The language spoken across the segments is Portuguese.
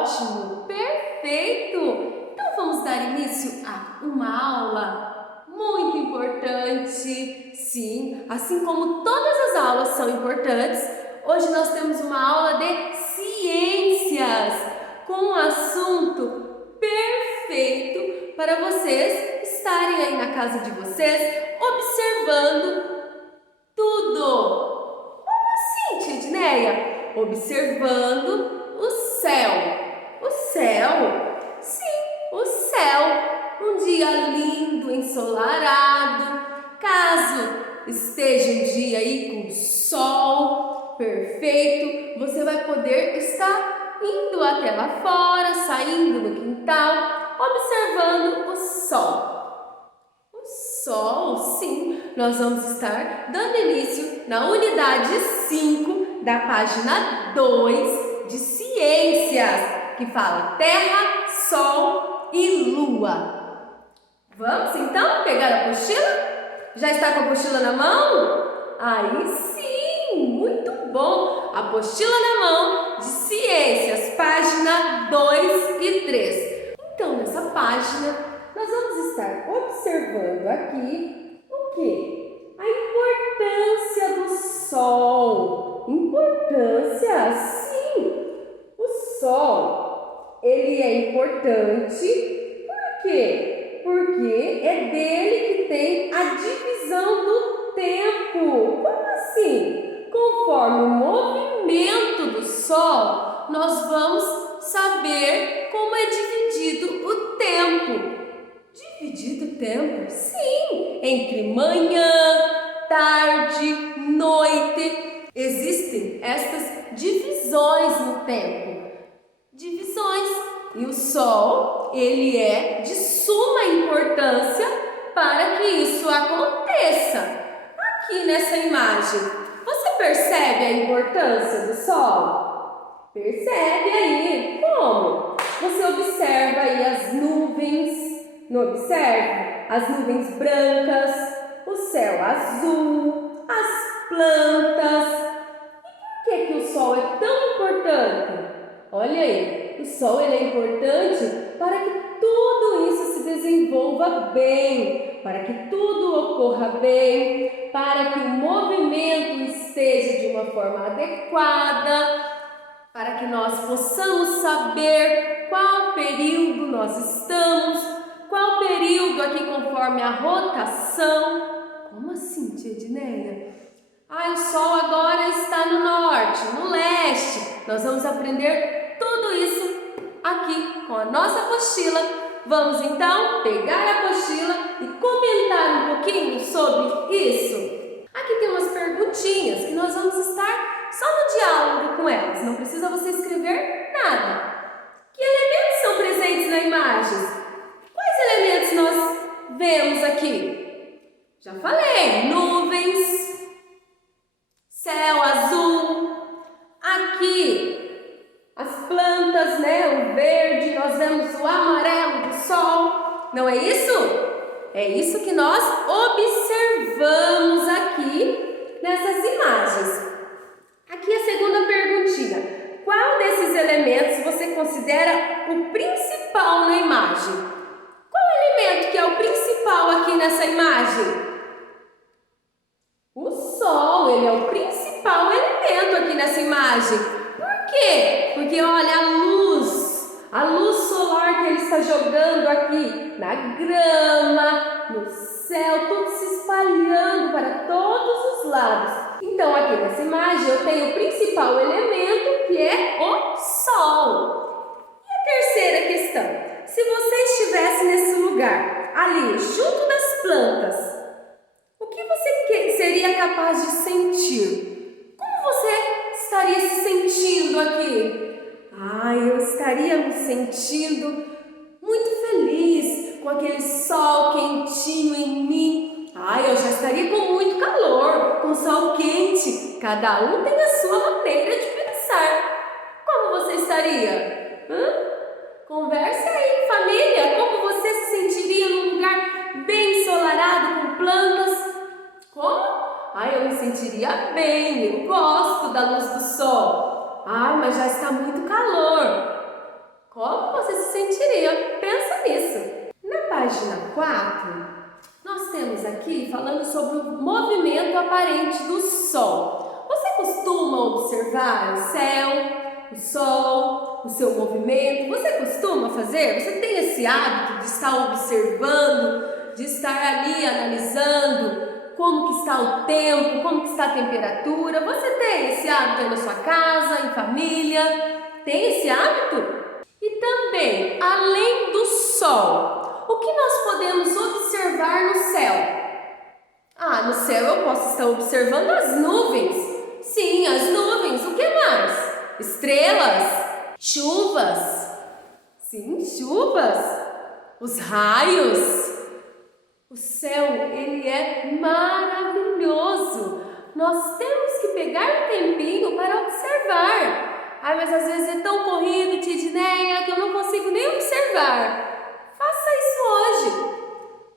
Ótimo, perfeito! Então vamos dar início a uma aula muito importante. Sim, assim como todas as aulas são importantes, hoje nós temos uma aula de ciências com um assunto perfeito para vocês estarem aí na casa de vocês observando tudo. Como assim, tia Edneia? Observando o céu. O céu? Sim, o céu. Um dia lindo, ensolarado. Caso esteja um dia aí com sol perfeito, você vai poder estar indo até lá fora, saindo no quintal, observando o sol. O sol, sim, nós vamos estar dando início na unidade 5 da página 2 de Ciências, que fala Terra, Sol e Lua. Vamos então pegar a apostila? Já está com a apostila na mão? Aí sim, muito bom! Apostila na mão de Ciências, página 2 e 3. Então, nessa página, nós vamos estar observando aqui o quê? A importância do Sol. Importância? Sim! O Sol, ele é importante. Por quê? Porque é dele que tem a divisão do tempo. Como assim? Conforme o movimento do Sol, nós vamos saber como é dividido o tempo. Dividido o tempo? Sim! Entre manhã, tarde, noite. Existem estas divisões no tempo. Divisões. E o Sol, ele é de suma importância para que isso aconteça. Aqui nessa imagem, você percebe a importância do Sol? Percebe aí? Como? Você observa aí as nuvens, não observa? As nuvens brancas, o céu azul, as plantas. E por que o Sol é tão importante? Olha aí, o Sol ele é importante para que tudo isso se desenvolva bem, para que tudo ocorra bem, para que o movimento esteja de uma forma adequada, para que nós possamos saber qual período nós estamos, qual período aqui conforme a rotação. Como assim, tia Edneia? O Sol agora está no norte, no leste. Nós vamos aprender tudo isso aqui com a nossa apostila. Vamos então pegar a apostila e comentar um pouquinho sobre isso. Aqui tem umas perguntinhas que nós vamos estar só no diálogo com elas. Não precisa você escrever nada. Que elementos são presentes na imagem? Quais elementos nós vemos aqui? Já falei, nuvens, céu azul. Aqui as plantas, né? O verde, nós vemos o amarelo do sol. Não é isso? É isso que nós observamos aqui nessas imagens. Aqui a segunda perguntinha. Qual desses elementos você considera o principal na imagem? Qual elemento que é o principal aqui nessa imagem? O Sol, ele é o principal elemento aqui nessa imagem. Por quê? Porque olha a luz solar que ele está jogando aqui na grama, no céu, tudo se espalhando para todos os lados. Então aqui nessa imagem eu tenho o principal elemento que é o Sol. E a terceira questão, se você estivesse nesse lugar, ali junto das plantas, o que você seria capaz de sentir? Como você estaria se sentindo aqui? Eu estaria me sentindo muito feliz com aquele sol quentinho em mim. Eu já estaria com muito calor, com sol quente. Cada um tem a sua maneira de pensar. Como você estaria? Converse aí, família. Como você se sentiria num lugar bem ensolarado com plantas? Como? Eu me sentiria bem, eu gosto da luz do sol. Mas já está muito calor. Como você se sentiria? Pensa nisso. Na página 4, nós temos aqui falando sobre o movimento aparente do Sol. Você costuma observar o céu, o Sol, o seu movimento? Você costuma fazer? Você tem esse hábito de estar observando, de estar ali analisando como que está o tempo, como que está a temperatura? Você tem esse hábito aí na sua casa, em família? Tem esse hábito? E também, além do Sol, o que nós podemos observar no céu? No céu eu posso estar observando as nuvens. Sim, as nuvens. O que mais? Estrelas, chuvas. Sim, chuvas. Os raios. O céu, ele é maravilhoso. Nós temos que pegar um tempinho para observar. Mas às vezes é tão corrido, tia Edneia, que eu não consigo nem observar. Faça isso hoje.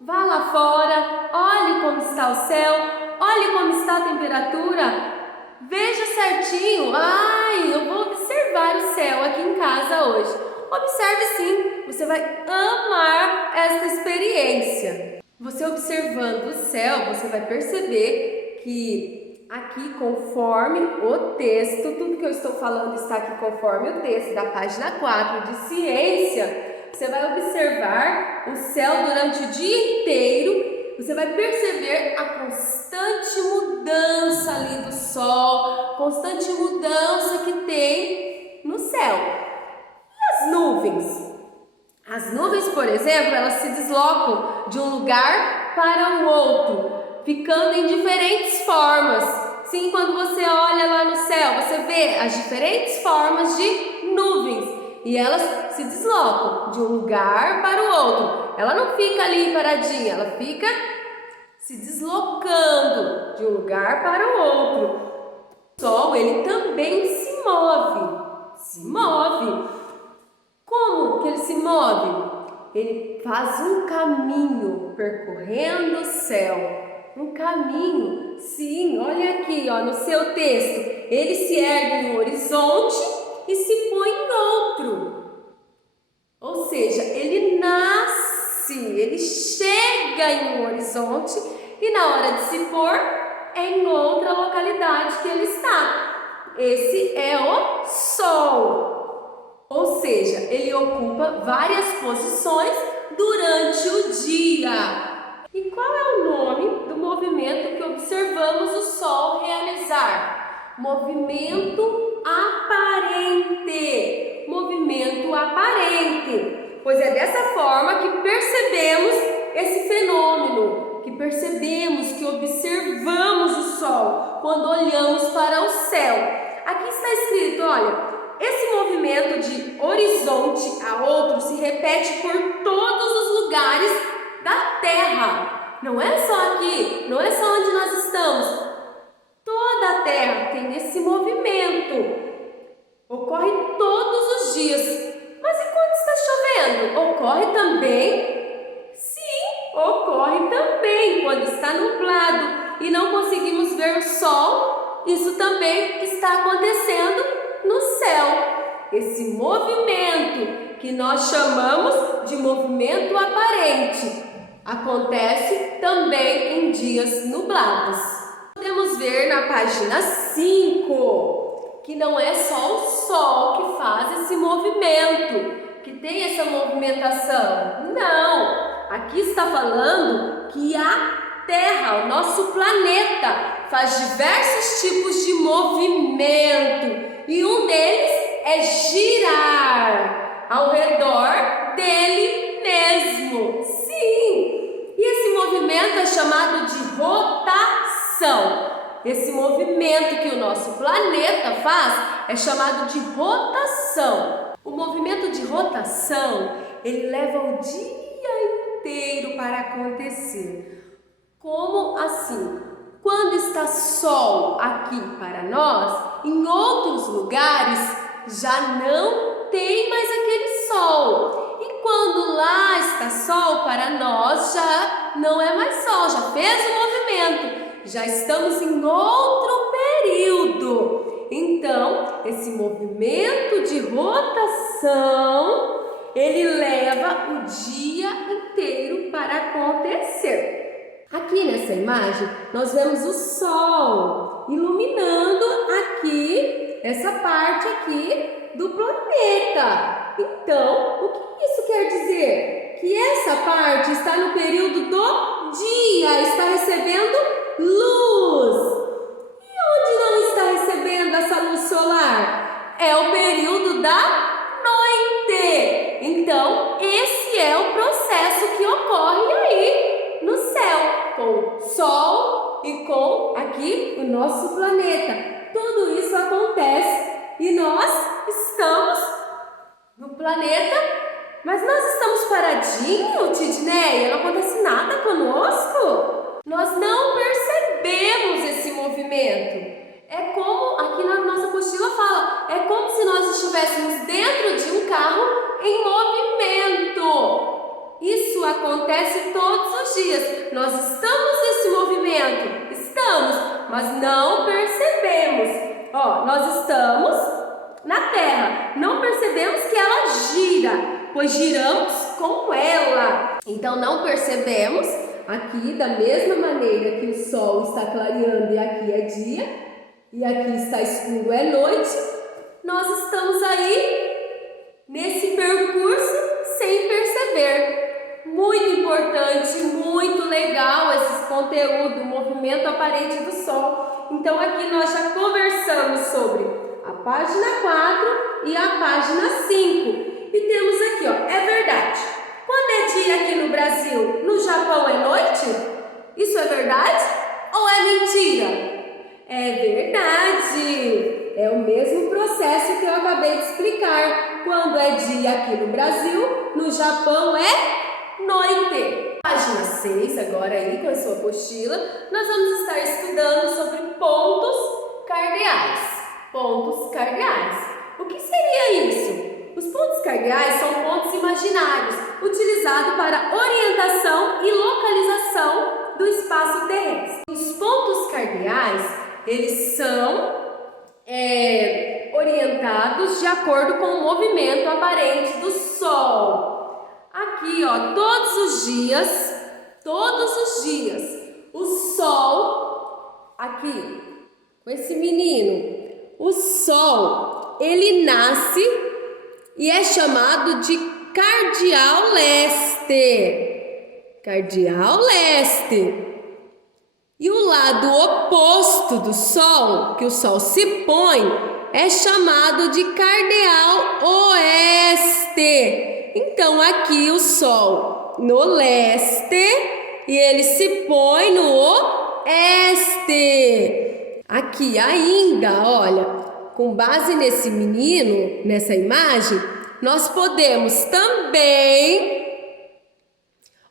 Vá lá fora, olhe como está o céu, olhe como está a temperatura. Veja certinho. Eu vou observar o céu aqui em casa hoje. Observe sim, você vai amar esta experiência. Você observando o céu, você vai perceber que aqui, conforme o texto, tudo que eu estou falando está aqui conforme o texto da página 4 de ciência, você vai observar o céu durante o dia inteiro, você vai perceber a constante mudança ali do sol, constante mudança que tem no céu. E as nuvens? As nuvens, por exemplo, elas se deslocam de um lugar para o outro, ficando em diferentes formas. Sim, quando você olha lá no céu, você vê as diferentes formas de nuvens e elas se deslocam de um lugar para o outro. Ela não fica ali paradinha, ela fica se deslocando de um lugar para o outro. O Sol, ele também se move. Como que ele se move? Ele faz um caminho percorrendo o céu. Um caminho, sim, olha aqui, no seu texto. Ele se ergue em um horizonte e se põe em outro. Ou seja, ele nasce, ele chega em um horizonte e na hora de se pôr é em outra localidade que ele está. Esse é o Sol. Ou seja, ele ocupa várias posições durante o dia. E qual é o nome do movimento que observamos o Sol realizar? Movimento aparente. Movimento aparente. Pois é dessa forma que percebemos esse fenômeno, que percebemos, que observamos o Sol quando olhamos para o céu. Aqui está escrito, olha, esse movimento de horizonte a outro se repete por todos os lugares da Terra. Não é só aqui, não é só onde nós estamos. Toda a Terra tem esse movimento. Ocorre todos os dias. Mas e quando está chovendo? Ocorre também? Sim, ocorre também quando está nublado e não conseguimos ver o sol. Isso também está acontecendo no céu. Esse movimento que nós chamamos de movimento aparente acontece também em dias nublados. Podemos ver na página 5 que não é só o sol que faz esse movimento, que tem essa movimentação. Não! Aqui está falando que a Terra, o nosso planeta, faz diversos tipos de movimento. E um deles é girar ao redor dele mesmo. Sim! E esse movimento é chamado de rotação. Esse movimento que o nosso planeta faz é chamado de rotação. O movimento de rotação, ele leva o dia inteiro para acontecer. Como assim? Quando está sol aqui para nós, em outros lugares já não tem mais aquele sol. E quando lá está sol para nós, já não é mais sol, já fez o movimento. Já estamos em outro período. Então, esse movimento de rotação, ele leva o dia inteiro para acontecer. Aqui nessa imagem, nós vemos o Sol iluminando aqui, essa parte aqui do planeta. Então, o que isso quer dizer? Que essa parte está no período do dia, está recebendo luz. E onde não está recebendo essa luz solar? É o período da noite. Então, esse é o processo que ocorre aí no céu, com o Sol e com aqui o nosso planeta. Tudo isso acontece e nós estamos no planeta, mas nós estamos paradinhos, Tidneia, não acontece nada conosco. Nós não percebemos esse movimento. É como, aqui na nossa apostila fala, é como se nós estivéssemos dentro de um carro em movimento. Isso acontece todos os dias. Nós estamos nesse movimento, estamos, mas não percebemos. Nós estamos na Terra, não percebemos que ela gira, pois giramos com ela. Então não percebemos aqui da mesma maneira que o Sol está clareando e aqui é dia e aqui está escuro, é noite. Nós estamos aí nesse percurso sem perceber. Muito importante, muito legal esse conteúdo, o movimento aparente do Sol. Então aqui nós já conversamos sobre a página 4 e a página 5. E temos aqui, é verdade. Quando é dia aqui no Brasil, no Japão é noite? Isso é verdade ou é mentira? É verdade. É o mesmo processo que eu acabei de explicar. Quando é dia aqui no Brasil, no Japão é noite. Página 6, agora aí com a sua apostila, nós vamos estar estudando sobre pontos cardeais. Pontos cardeais. O que seria isso? Os pontos cardeais são pontos imaginários utilizados para orientação e localização do espaço terrestre. Os pontos cardeais, eles são orientados de acordo com o movimento aparente do Sol. Aqui, todos os dias, o Sol, aqui, com esse menino, o Sol, ele nasce e é chamado de cardeal leste. Cardeal leste. E o lado oposto do Sol, que o Sol se põe, é chamado de cardeal oeste. Então aqui o Sol no leste e ele se põe no oeste. Aqui ainda, olha, com base nesse menino, nessa imagem, nós podemos também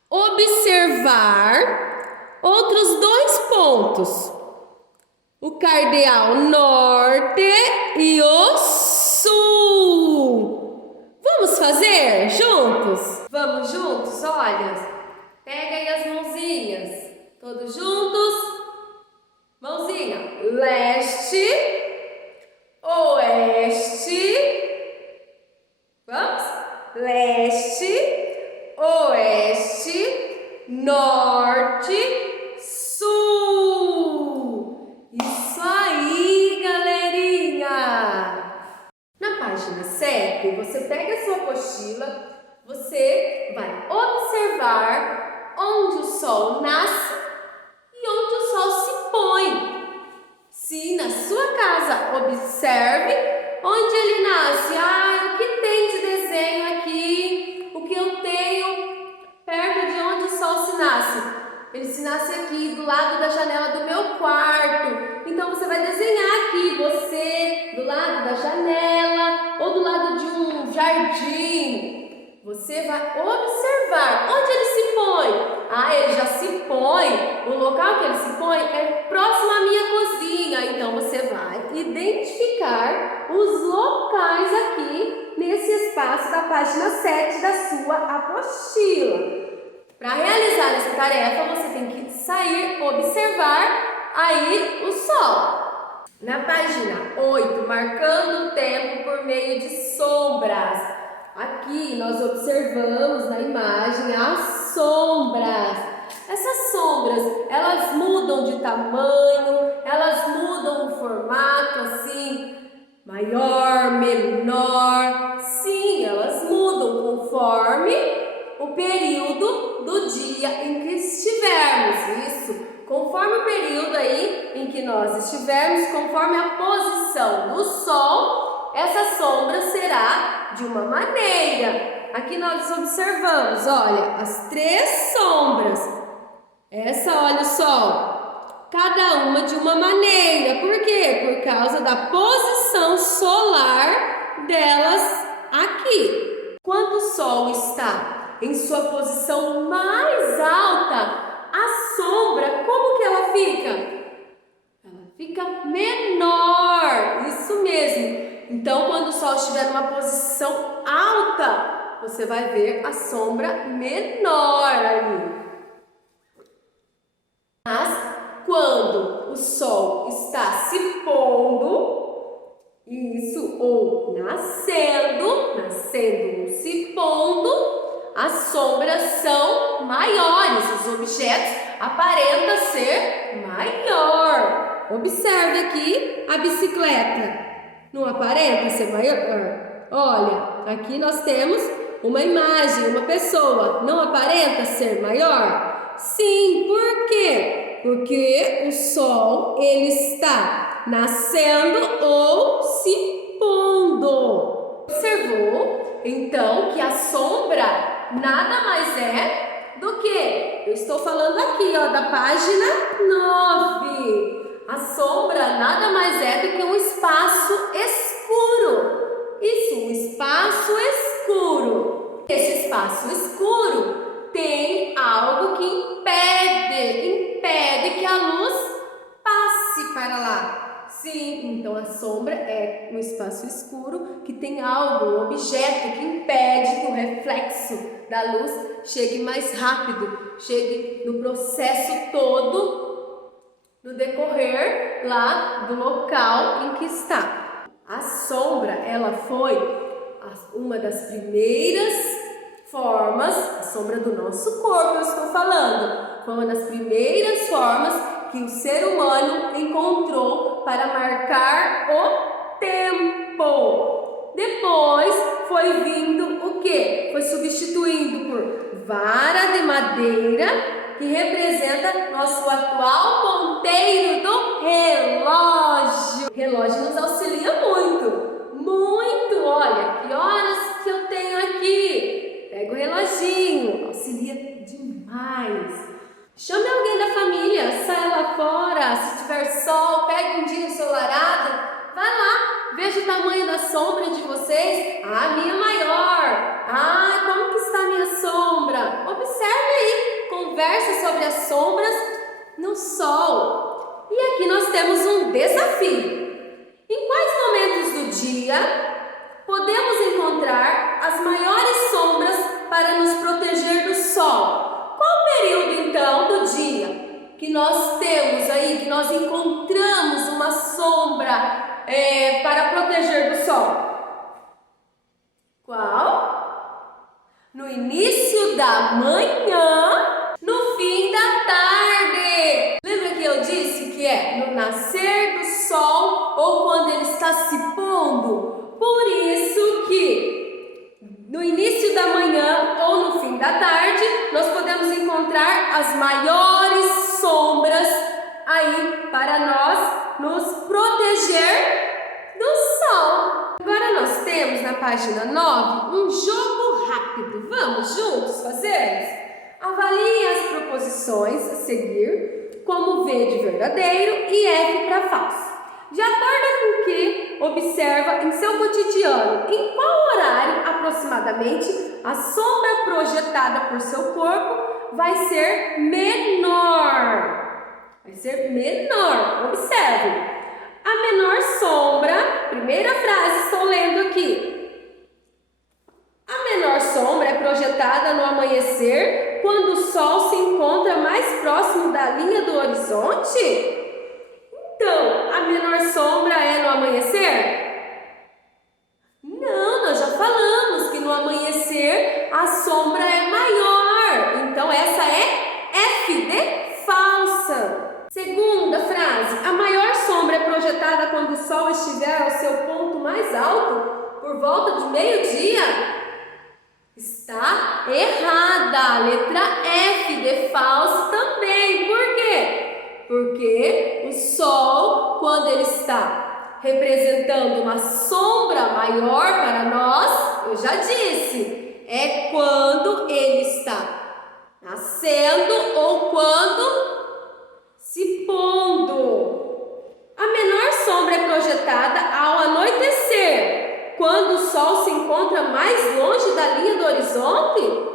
observar outros dois pontos, o cardeal norte e o sul. Vamos fazer juntos? Vamos juntos? Olha, pega aí as mãozinhas, todos juntos. Mãozinha, leste, oeste. Vamos? Leste, oeste, norte, sul. Isso aí, galerinha! Na página 7, você pega a sua apostila, você vai observar onde o Sol nasce e onde o Sol se põe. Se na sua casa, observe onde ele nasce. O que tem de desenho aqui? O que eu tenho perto de onde o Sol se nasce? Ele se nasce aqui do lado da janela do meu quarto. Então você vai desenhar aqui, você do lado da janela ou do lado de um jardim. Você vai observar onde ele se põe. Ele já se põe, o local que ele se põe é próximo à minha cozinha. Então você vai identificar os locais aqui nesse espaço da página 7 da sua apostila. Para realizar essa tarefa, você tem que sair, observar aí o Sol. Na página 8, marcando o tempo por meio de sombras. Aqui nós observamos na imagem as sombras. Essas sombras, elas mudam de tamanho, elas mudam o formato, assim, maior, menor. Sim, elas mudam conforme o período do dia em que estivermos. Isso, conforme o período aí em que nós estivermos, conforme a posição do sol, essa sombra será de uma maneira. Aqui nós observamos, olha, as 3 sombras. Essa, olha o sol, cada uma de uma maneira. Por quê? Por causa da posição solar delas aqui. Quando o sol está em sua posição mais alta, a sombra, como que ela fica? Ela fica menor, isso mesmo. Então, quando o sol estiver numa posição alta, você vai ver a sombra menor ali. Mas quando o sol está se pondo, isso, ou nascendo ou se pondo, as sombras são maiores, os objetos aparentam ser maior. Observe aqui a bicicleta, não aparenta ser maior? Olha, aqui nós temos uma imagem, uma pessoa, não aparenta ser maior? Sim, por quê? Porque o sol, ele está nascendo ou se pondo. Observou, então, que a sombra nada mais é do que, eu estou falando aqui, ó, da página 9. A sombra nada mais é do que um espaço escuro. Isso, um espaço escuro. Esse espaço escuro tem algo que impede que a luz passe para lá. Sim, então a sombra é um espaço escuro que tem algo, um objeto que impede que o reflexo da luz chegue mais rápido, chegue no processo todo, no decorrer lá do local em que está. A sombra, ela foi uma das primeiras formas, a sombra do nosso corpo, eu estou falando, foi uma das primeiras formas que o ser humano encontrou para marcar o tempo. Depois foi vindo o quê? Foi substituindo por vara de madeira, que representa nosso atual ponteiro do relógio. O relógio nos auxilia muito, olha, que horas que eu tenho aqui? Pega o reloginho, auxilia demais. Chame alguém da família, saia lá fora, se tiver sol, pegue um dia ensolarado, vai lá, veja o tamanho da sombra de vocês. Ah, a minha é maior. Ah, como que está a minha sombra? Observe aí, conversa sobre as sombras no sol. E aqui nós temos um desafio. Em quais momentos do dia podemos encontrar as maiores sombras para nos proteger do sol? Qual o período então do dia que nós temos aí, que nós encontramos uma sombra para proteger do sol? Qual? No início da manhã, no fim da tarde. Lembra que eu disse que é no nascer do sol ou quando ele está se pondo? Por isso que no início da manhã ou no fim da tarde, nós podemos encontrar as maiores sombras aí para nós nos proteger do sol. Agora nós temos na página 9 um jogo rápido. Vamos juntos fazer? Avalie as proposições a seguir, como V de verdadeiro e F para falso. De acordo com o que observa em seu cotidiano, em qual horário aproximadamente a sombra projetada por seu corpo vai ser menor? Vai ser menor. Observe. A menor sombra, primeira frase, estou lendo aqui. A menor sombra é projetada no amanhecer quando o sol se encontra mais próximo da linha do horizonte? Então, a menor sombra é no amanhecer? Não, nós já falamos que no amanhecer a sombra é maior. Então essa é F de falsa. Segunda frase, a maior sombra é projetada quando o sol estiver ao seu ponto mais alto, por volta de meio-dia? Está errada. A letra F de falso também. Por quê? Porque o sol, quando ele está representando uma sombra maior para nós, eu já disse, é quando ele está nascendo ou quando se pondo. A menor sombra é projetada ao anoitecer, quando o sol se encontra mais longe da linha do horizonte?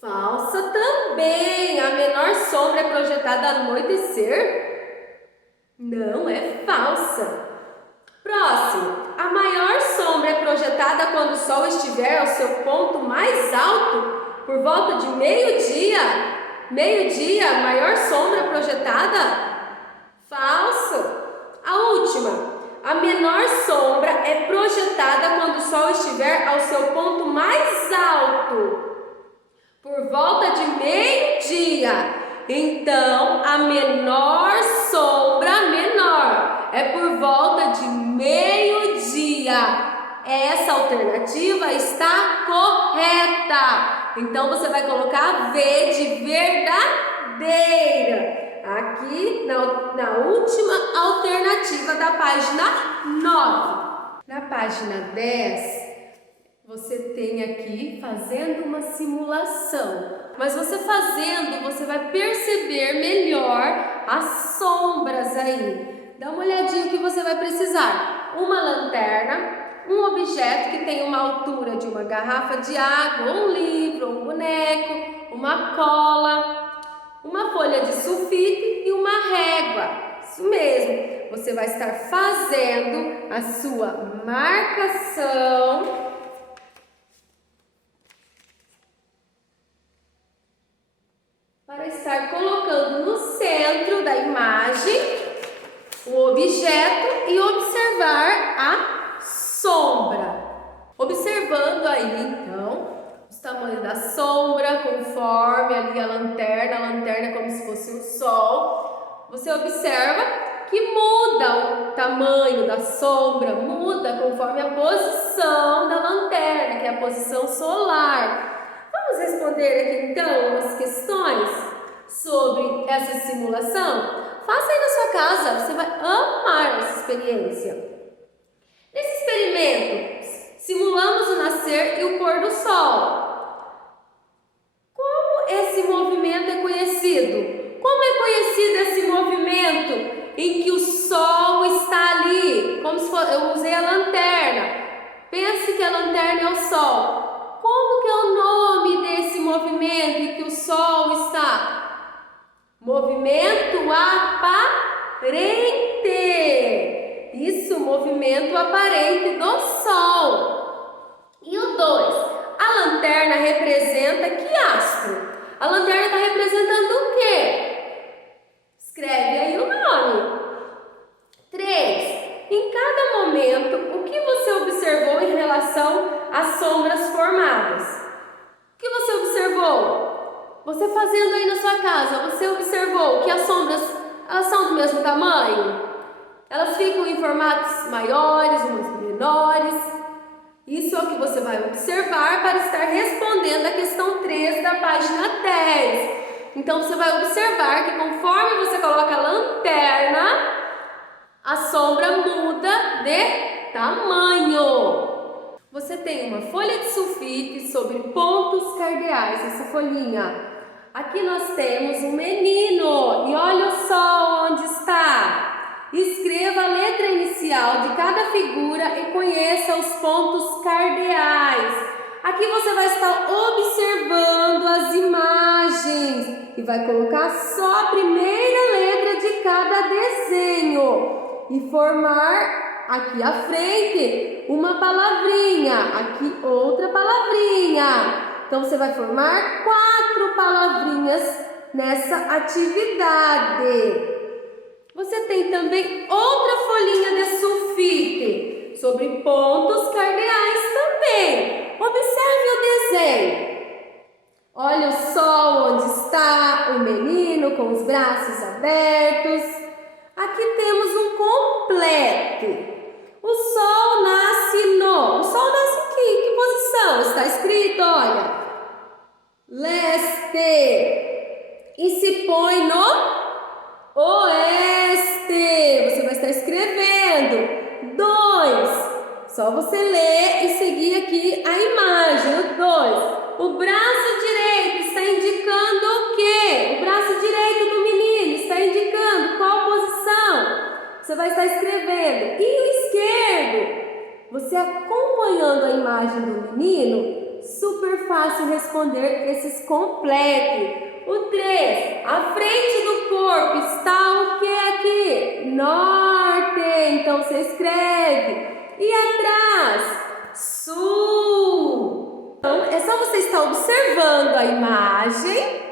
Falsa também. A menor sombra é projetada ao anoitecer? Não, é falsa. Próximo. A maior sombra é projetada quando o sol estiver ao seu ponto mais alto, por volta de meio-dia? Meio-dia, a maior sombra projetada? Falso. A última. A menor sombra é projetada quando o sol estiver ao seu ponto mais alto, por volta de meio-dia. Então, a menor sombra é por volta de meio-dia. Essa alternativa está correta. Então, você vai colocar V de verdadeira aqui na última alternativa da página 9. Na página 10, você tem aqui fazendo uma simulação. Mas você fazendo, você vai perceber melhor as sombras aí. Dá uma olhadinha o que você vai precisar. Uma lanterna, um objeto que tem uma altura de uma garrafa de água, um livro, um boneco, uma cola, uma folha de sulfite e uma régua. Isso mesmo. Você vai estar fazendo a sua marcação para estar colocando no centro da imagem o objeto e observar a sombra. Observando aí, então, os tamanhos da sombra, conforme ali a lanterna é como se fosse um sol. Você observa que muda o tamanho da sombra, muda conforme a posição da lanterna, que é a posição solar. Vamos responder aqui então umas questões sobre essa simulação? Faça aí na sua casa, você vai amar essa experiência. Nesse experimento, simulamos o nascer e o pôr do sol. Como esse movimento é conhecido? Como é conhecido esse movimento em que o sol está ali? Como se fosse, eu usei a lanterna. Pense que a lanterna é o sol. Como que é o nome desse movimento em que o sol está? Movimento aparente. Isso, movimento aparente do sol. E o 2. A lanterna representa que astro? A lanterna está representando o quê? Escreve aí o nome. 3. Em cada momento, o que você observou em relação às sombras formadas? O que você observou? Você fazendo aí na sua casa, você observou que as sombras, elas são do mesmo tamanho? Elas ficam em formatos maiores, umas menores? Isso é o que você vai observar para estar respondendo a questão 3 da página 10. Então, você vai observar que conforme você coloca a lanterna, a sombra muda de tamanho. Você tem uma folha de sulfite sobre pontos cardeais, essa folhinha. Aqui nós temos um menino e olha o sol onde está. Escreva a letra inicial de cada figura e conheça os pontos cardeais. Aqui você vai estar observando as imagens e vai colocar só a primeira letra de cada desenho e formar aqui à frente uma palavrinha, aqui outra palavrinha. Então você vai formar 4 palavrinhas nessa atividade. Você tem também outra folha sobre pontos cardeais também. Observe o desenho. Olha o sol onde está o menino com os braços abertos. Aqui temos um completo. O sol nasce aqui. Que posição? Está escrito, olha. Leste. E se põe no oeste. Você vai estar escrevendo. 2. Só você ler e seguir aqui a imagem. O 2. O braço direito está indicando o quê? O braço direito do menino está indicando qual posição? Você vai estar escrevendo. E o esquerdo? Você acompanhando a imagem do menino, super fácil responder esses completos. O 3, à frente do corpo está o que aqui? Norte, então você escreve. E atrás? Sul. Então, é só você estar observando a imagem